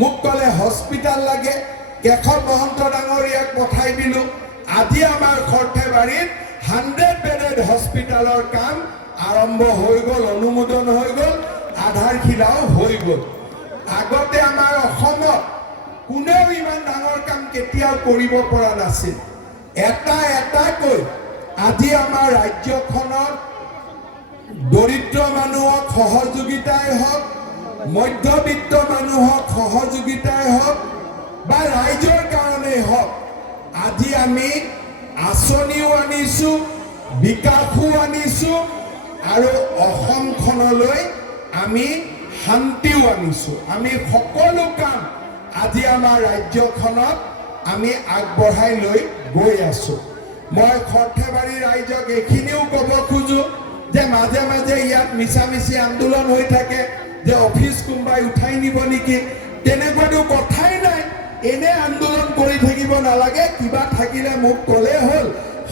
মোক ক'লে হস্পিটাল লাগে, কেশৱ মহন্ত ডাঙৰীয়াক পঠাই দিলোঁ। আজি আমাৰ সৰ্থেবাৰীত 100 বেডেড হস্পিটালৰ কাম আৰম্ভ হৈ গ'ল, অনুমোদন হৈ গ'ল, আধাৰশিলাও হৈ গ'ল। আগতে আমাৰ অসমত কোনেও ইমান ডাঙৰ কাম কেতিয়াও কৰিব পৰা নাছিল। এটা এটাকৈ আজি আমাৰ ৰাজ্যখনত দৰিদ্ৰ মানুহক সহযোগিতাই হওক, মধ্যবিত্ত মানুহক সহযোগিতাই হওক বা ৰাইজৰ কাৰণেই হওক, আজি আমি আঁচনিও আনিছোঁ, বিকাশো আনিছোঁ আৰু অসমখনলৈ আমি শান্তিও আনিছোঁ। আমি সকলো কাম আজি আমাৰ ৰাজ্যখনত আমি আগবঢ়াই লৈ গৈ আছোঁ। মই সৰ্থেবাৰী ৰাইজক এইখিনিও ক'ব খোজোঁ যে মাজে মাজে ইয়াত মিছামিছি আন্দোলন হৈ থাকে যে অফিচ কোনোবাই উঠাই নিব নেকি, তেনেকুৱাতো কথাই নাই। এনে আন্দোলন কৰি থাকিব নালাগে, কিবা থাকিলে মোক ক'লে হ'ল।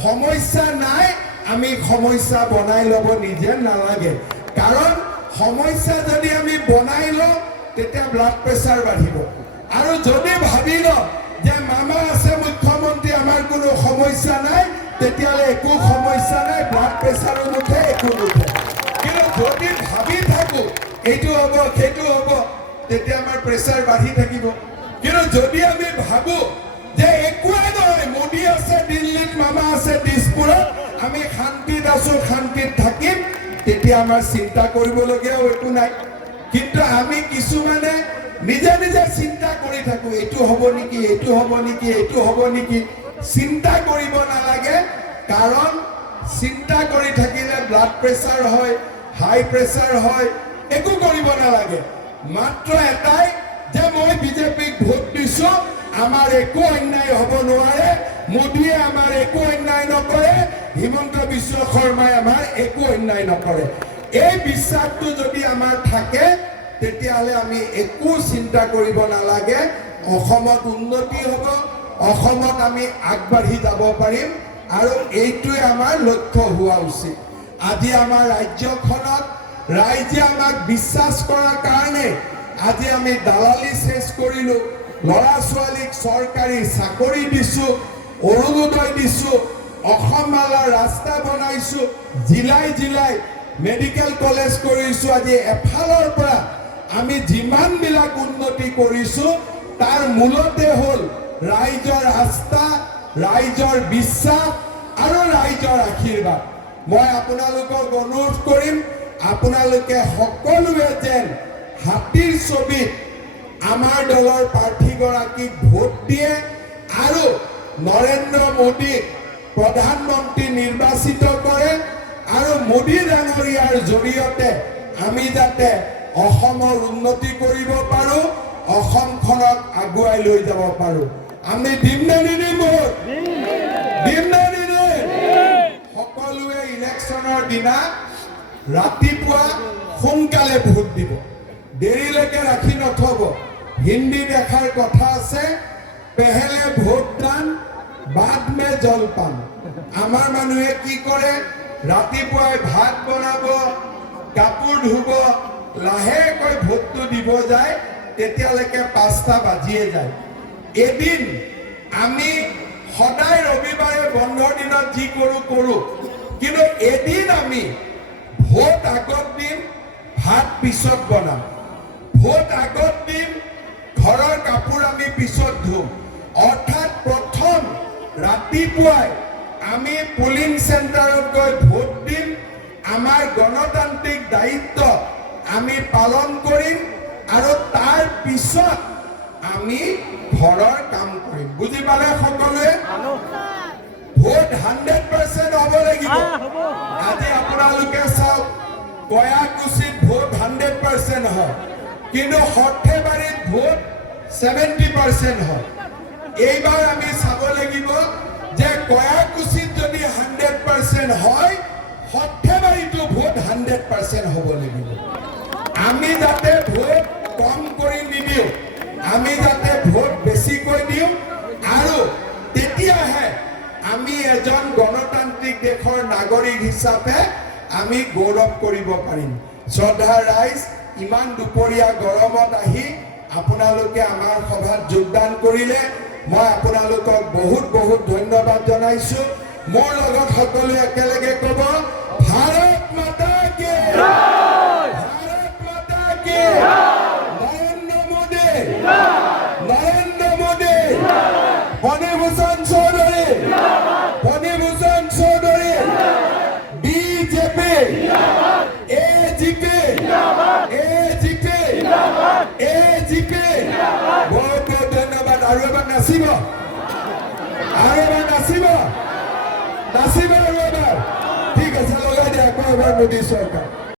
সমস্যা নাই, আমি সমস্যা বনাই ল'ব নিজে নালাগে। কাৰণ সমস্যা যদি আমি বনাই লওঁ তেতিয়া ব্লাড প্ৰেছাৰ বাঢ়িব। আৰু যদি ভাবি লওঁ যে মামা আছে মুখ্যমন্ত্ৰী, আমাৰ কোনো সমস্যা নাই, তেতিয়াহ'লে একো সমস্যা নাই, ব্লাড প্ৰেছাৰো নুঠে, একো নুঠে। কিন্তু যদি ভাবি থাকোঁ এইটো হ'ব সেইটো হ'ব, তেতিয়া আমাৰ প্ৰেছাৰ বাঢ়ি থাকিব। কিন্তু যদি আমি ভাবোঁ যে একোৱে নহয়, মোদী আছে দিল্লীত, মামা আছে দিছপুৰত, আমি শান্তিত আছোঁ, শান্তিত থাকিম, তেতিয়া আমাৰ চিন্তা কৰিবলগীয়াও একো নাই। কিন্তু আমি কিছুমানে নিজে নিজে চিন্তা কৰি থাকোঁ, এইটো হ'ব নেকি, এইটো হ'ব নেকি, এইটো হ'ব নেকি। চিন্তা কৰিব নালাগে, কাৰণ চিন্তা কৰি থাকিলে ব্লাড প্ৰেছাৰ হয়, হাই প্ৰেছাৰ হয়। একো কৰিব নালাগে, মাত্ৰ এটাই যে মই বিজেপিক ভোট দিছোঁ, আমাৰ একো অন্যায় হ'ব নোৱাৰে, মোদীয়ে আমাৰ একো অন্যায় নকৰে, হিমন্ত বিশ্ব শৰ্মাই আমাৰ একো অন্যায় নকৰে। এই বিশ্বাসটো যদি আমাৰ থাকে তেতিয়াহ'লে আমি একো চিন্তা কৰিব নালাগে। অসমত উন্নতি হ'ব, অসমত আমি আগবাঢ়ি যাব পাৰিম, আৰু এইটোৱে আমাৰ লক্ষ্য হোৱা উচিত। আজি আমাৰ ৰাজ্যখনত ৰাইজে আমাক বিশ্বাস কৰাৰ কাৰণে আজি আমি দালালি শেষ কৰিলোঁ, ল'ৰা ছোৱালীক চৰকাৰী চাকৰি দিছোঁ, অৰুণোদয় দিছোঁ, অসম মালাৰ ৰাস্তা বনাইছোঁ, জিলাই জিলাই মেডিকেল কলেজ কৰিছোঁ। আজি এফালৰ পৰা আমি যিমানবিলাক উন্নতি কৰিছোঁ তাৰ মূলতে হ'ল ৰাইজৰ আস্থা, ৰাইজৰ বিশ্বাস আৰু ৰাইজৰ আশীৰ্বাদ। মই আপোনালোকক অনুৰোধ কৰিম, আপোনালোকে সকলোৱে যেন হাতীৰ ছবিত আমাৰ দলৰ প্ৰাৰ্থীগৰাকীক ভোট দিয়ে আৰু নৰেন্দ্ৰ মোদীক প্ৰধানমন্ত্ৰী নিৰ্বাচিত কৰে, আৰু মোদী ডাঙৰীয়াৰ জৰিয়তে আমি যাতে অসমৰ উন্নতি কৰিব পাৰোঁ, অসমখনক আগুৱাই লৈ যাব পাৰোঁ। আমি দিম নে নিদিম ভোট? দিম নে নিদিম? সকলোৱে ইলেকশ্যনৰ দিনা ৰাতিপুৱা সোনকালে ভোট দিব, দেৰিলৈকে ৰাখি নথব। হিন্দীত এষাৰ কথা আছে, পেহেলে ভোট দান বাদ মে জলপান। আমাৰ মানুহে কি কৰে, ৰাতিপুৱাই ভাত বনাব, কাপোৰ ধুব, লাহেকৈ ভোটটো দিব যায়, তেতিয়ালৈকে 5টা বাজিয়ে যায়। এদিন আমি সদায় ৰবিবাৰে বন্ধৰ দিনত যি কৰোঁ, কিন্তু এদিন আমি ভোট আগত দিম, ভাত পিছত বনাম। ভোট আগত দিম, ঘৰৰ কাপোৰ আমি পিছত ধুম। অৰ্থাৎ প্ৰথম ৰাতিপুৱাই আমি পোলিং চেণ্টাৰত গৈ ভোট দিম, আমাৰ গণতান্ত্ৰিক দায়িত্ব আমি পালন কৰিম, আৰু তাৰ পিছত আমি ঘৰৰ কাম কৰিম। বুজি পালে সকলোৱে? ভোট 100% হ'ব লাগিব। আজি আপোনালোকে চাওক, কয়াকুছিত ভোট 100% হয়, কিন্তু সৰ্থেবাৰীত ভোট 70% হয়। এইবাৰ আমি চাব লাগিব যে কয়াকুছিত যদি 100% হয়, সৰ্থেবাৰীতো ভোট 100% হ'ব লাগিব। আমি যাতে ভোট কম কৰি নিদিওঁ, আমি যাতে ভোট বেছিকৈ দিওঁ, আৰু তেতিয়াহে আমি এজন গণতান্ত্ৰিক দেশৰ নাগৰিক হিচাপে আমি গৌৰৱ কৰিব পাৰিম। শ্ৰদ্ধা ৰাইজ, ইমান দুপৰীয়া গৰমত আহি আপোনালোকে আমাৰ সভাত যোগদান কৰিলে মই আপোনালোকক বহুত বহুত ধন্যবাদ জনাইছো মোৰ লগত সকলোৱে একেলগে ক'ব ভাৰত মাতা কি জয় ভাৰত মাতা কি জয় নৰেন্দ্ৰ মোদী ফণীভূষণ চৌধুৰী বিজেপি এজিপি বহুত বহুত ধন্যবাদ আৰু এবাৰ নাচিব আৰু এবাৰ ঠিক আছে লগাই দিয়া আকৌ এবাৰ মোদী চৰকাৰ